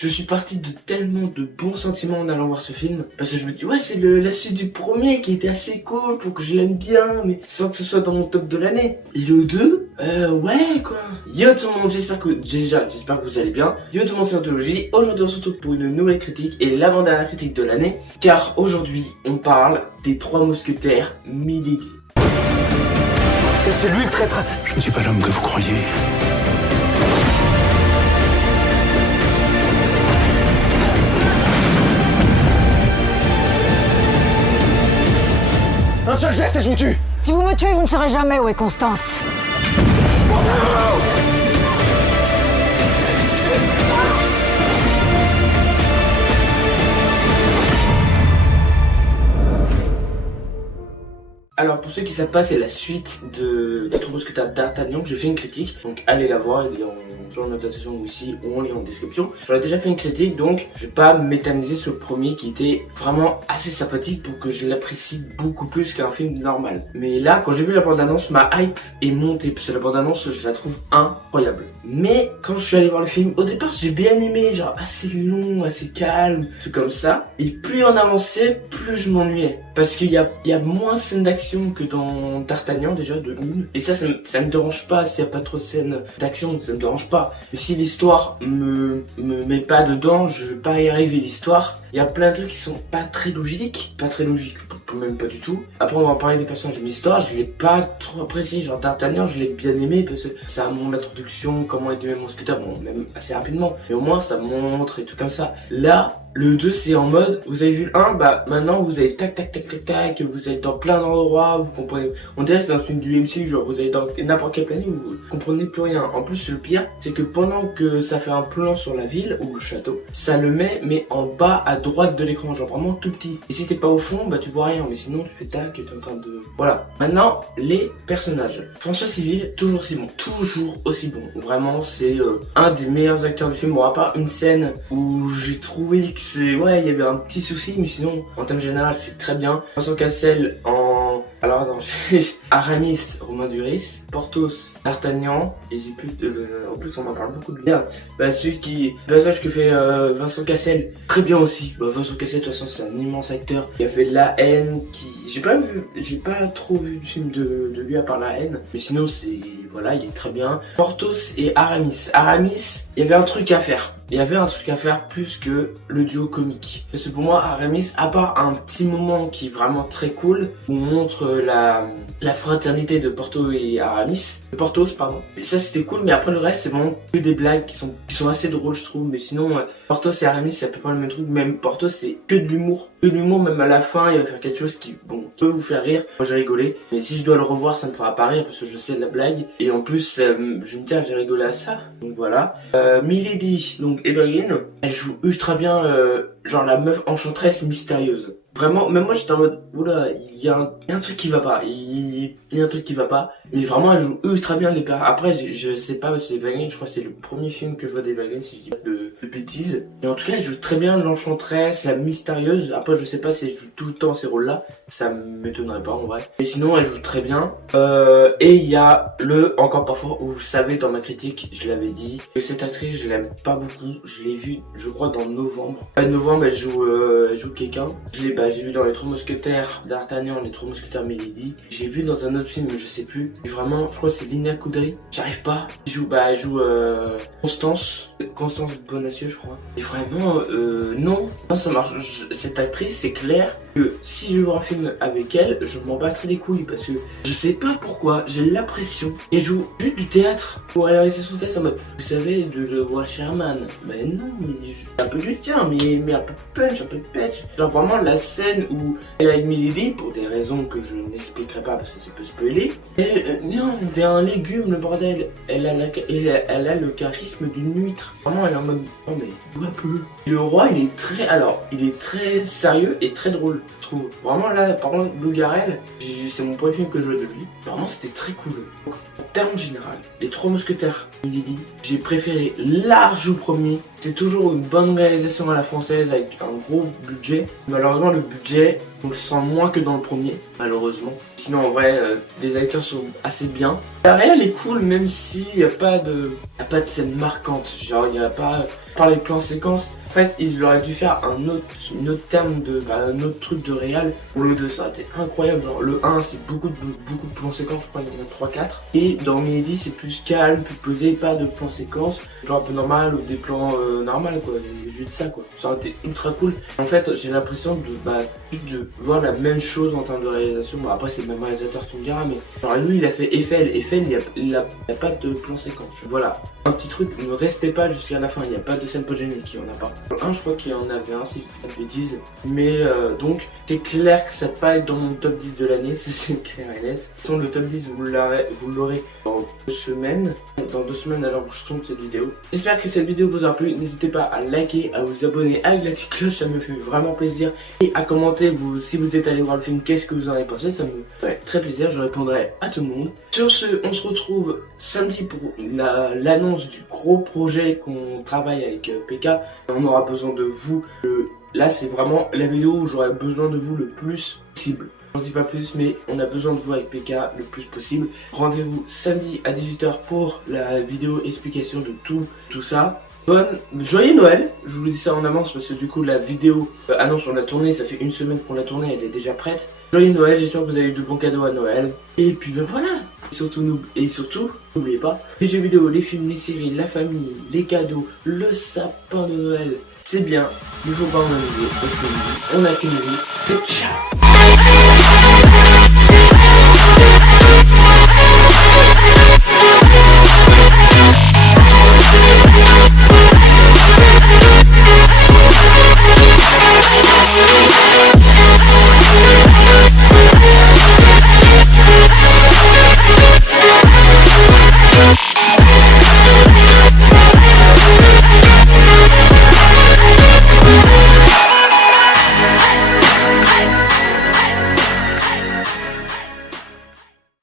Je suis parti de tellement de bons sentiments en allant voir ce film. Parce que je me dis, ouais, c'est la suite du premier qui était assez cool pour que je l'aime bien, mais sans que ce soit dans mon top de l'année. Et le 2, ouais, quoi. Yo tout le monde, j'espère que vous allez bien. Yo tout le monde, c'est Anthologie. Aujourd'hui, on se retrouve pour une nouvelle critique et l'avant-dernière critique de l'année. Car aujourd'hui, on parle des 3 mousquetaires Milady. C'est lui le traître. Je ne suis pas l'homme que vous croyez. Un seul geste et je vous tue. Si vous me tuez, vous ne saurez jamais où est Constance. Alors pour ceux qui savent pas, c'est la suite des 3 mousquetaires d'Artagnan que j'ai fait une critique. Donc allez la voir, il est sur la notation ou ici ou en lien en description. J'en ai déjà fait une critique, donc je vais pas m'éterniser sur le premier qui était vraiment assez sympathique pour que je l'apprécie beaucoup plus qu'un film normal. Mais là, quand j'ai vu la bande-annonce, ma hype est montée parce que la bande-annonce, je la trouve incroyable. Mais quand je suis allé voir le film, au départ j'ai bien aimé, genre assez long, assez calme, tout comme ça. Et plus on avançait, plus je m'ennuyais. Parce qu'il y a moins de scènes d'action que dans D'Artagnan déjà de une. Et ça me dérange pas s'il y a pas trop de scènes d'action, ça me dérange pas. Mais si l'histoire me met pas dedans, je vais pas y arriver. L'histoire, il y a plein de trucs qui sont pas très logiques, même pas du tout. Après on va en parler des personnages de l'histoire, je l'ai pas trop apprécié. Genre D'Artagnan, je l'ai bien aimé parce que ça montre l'introduction, comment est devenu mousquetaire, bon même assez rapidement. Mais au moins ça montre et tout comme ça. Là, le 2 c'est en mode, vous avez vu le 1, bah maintenant vous avez tac, vous êtes dans plein d'endroits, vous comprenez. On dirait que c'est un film du MCU, genre vous allez dans n'importe quelle planète, vous comprenez plus rien. En plus le pire, c'est que pendant que ça fait un plan sur la ville ou le château, ça le met mais en bas à droite de l'écran, genre vraiment tout petit. Et si t'es pas au fond, bah tu vois rien, mais sinon tu fais tac et t'es en train de... Voilà. Maintenant, les personnages. François Civil, toujours aussi bon. Toujours aussi bon. Vraiment, c'est un des meilleurs acteurs du film. Bon, à part une scène où j'ai trouvé que c'est... Ouais, il y avait un petit souci, mais sinon, en termes général, c'est très bien. Vincent Cassel en... Alors, attends, Aramis, Romain Duris, Porthos, D'Artagnan, et j'ai plus de... En plus, on m'en parle beaucoup de bien. Bah, le personnage que fait Vincent Cassel, très bien aussi. Bah, Vincent Cassel, de toute façon, c'est un immense acteur. Il a fait La Haine, j'ai pas trop vu de film de lui à part La Haine. Mais sinon, voilà, il est très bien. Porthos et Aramis. Aramis, il y avait un truc à faire. Il y avait un truc à faire plus que le duo comique. Parce que pour moi, Aramis, à part un petit moment qui est vraiment très cool, où on montre la fraternité de Porthos et Porthos, pardon. Et ça, c'était cool, mais après le reste, c'est vraiment que des blagues qui sont assez drôles, je trouve. Mais sinon, Porthos et Aramis, c'est à peu près le même truc. Même Porthos, c'est que de l'humour. Que de l'humour, même à la fin, il va faire quelque chose qui, bon, peut vous faire rire. Moi, j'ai rigolé. Mais si je dois le revoir, ça me fera pas rire parce que je sais de la blague. Et en plus, je me dis, j'ai rigolé à ça. Donc voilà. Milady, donc Eberyn, elle joue ultra bien, genre la meuf enchanteresse mystérieuse. Vraiment, même moi j'étais en mode, oula, il y a un truc qui va pas, il y a un truc qui va pas, mais vraiment elle joue ultra bien les pères. Après, je sais pas, parce que Eberyn, je crois que c'est le premier film que je vois d'Eberyn, si je dis pas de bêtises. Et en tout cas, elle joue très bien l'enchanteresse, la mystérieuse. Après, je sais pas si elle joue tout le temps ces rôles-là, ça m'étonnerait pas en vrai. Mais sinon, elle joue très bien. Et il y a encore parfois, où vous savez, dans ma critique, je l'avais dit, que cette actrice, je l'aime pas beaucoup. Je l'ai vue, je crois, dans novembre. Novembre, elle joue quelqu'un. J'ai vu dans les 3 mousquetaires d'Artagnan, les 3 mousquetaires Milady. J'ai vu dans un autre film, je sais plus. Et vraiment, je crois que c'est Lina Coudry. J'arrive pas. Elle joue Constance Bonacieux, je crois. Et vraiment, non, ça marche. Cette actrice, c'est clair que si je vois un film avec elle, je m'en battrai les couilles parce que je sais pas pourquoi, j'ai l'impression qu'elle joue juste du théâtre. Pour aller rester son tête en mode, vous savez, de Walt Sherman. Mais non, mais un peu du tien, mais un peu de punch, un peu de petch. Genre vraiment la scène où elle a une Milady, pour des raisons que je n'expliquerai pas parce que ça peut spoiler. Non, t'es un légume, le bordel. Elle a le charisme d'une huître. Vraiment, elle est en mode, oh mais, vois peu. Et le roi, il est très sérieux et très drôle, je trouve. Vraiment là, par contre, Lou Garrel, c'est mon premier film que je vois de lui. Vraiment, c'était très cool. Donc, en termes général, les 3 mousquetaires, Milady, j'ai préféré large au premier. C'est toujours une bonne réalisation à la française avec un gros budget. Malheureusement, le budget, on le sent moins que dans le premier, malheureusement. Sinon, en vrai, les acteurs sont assez bien. La réelle est cool, même s'il n'y a pas de scène marquante. Genre, il n'y a pas par les plans séquences, en fait, il aurait dû faire un autre terme de, un autre truc de réal. Pour le 2, ça a été incroyable. Genre, le 1, c'est beaucoup de plans séquences, je crois qu'il y en a 3-4. Et dans Milady, c'est plus calme, plus posé, pas de plans séquences. Genre un peu normal ou des plans normales, quoi. Juste ça, quoi. Ça aurait été ultra cool. En fait, j'ai l'impression de voir la même chose en termes de réalisation. Bon, après, c'est le même réalisateur, tu me diras, mais genre, lui, il a fait Eiffel. Eiffel, il y a pas de plan séquence. Voilà. Un petit truc, ne restez pas jusqu'à la fin, il n'y a pas de scène post-générique, il n'y en a pas. Le 1, je crois qu'il y en avait un, si je dis pas de bêtises. Mais donc, c'est clair que ça ne va pas être dans mon top 10 de l'année, c'est clair et net. De toute façon, le top 10, vous l'aurez dans 2 semaines. Dans 2 semaines, alors je tourne cette vidéo. J'espère que cette vidéo vous a plu. N'hésitez pas à liker, à vous abonner avec la petite cloche, ça me fait vraiment plaisir. Et à commenter, si vous êtes allé voir le film, qu'est-ce que vous en avez pensé, ça me fait très plaisir, je répondrai à tout le monde. Sur ce, on se retrouve samedi pour l'annonce du gros projet qu'on travaille avec PK. On aura besoin de vous. Là, c'est vraiment la vidéo où j'aurai besoin de vous le plus possible. J'en dis pas plus, mais on a besoin de vous avec PK le plus possible. Rendez-vous samedi à 18 h pour la vidéo explication de tout ça. Joyeux Noël, je vous dis ça en avance parce que du coup la vidéo annonce on l'a tournée, ça fait 1 semaine qu'on l'a tournée, elle est déjà prête. Joyeux Noël, j'espère que vous avez eu de bons cadeaux à Noël. Et puis ben voilà. Et surtout, n'oubliez pas, les jeux vidéo, les films, les séries, la famille, les cadeaux, le sapin de Noël, c'est bien, il faut pas en amuser parce que on a qu'une vie. Et ciao.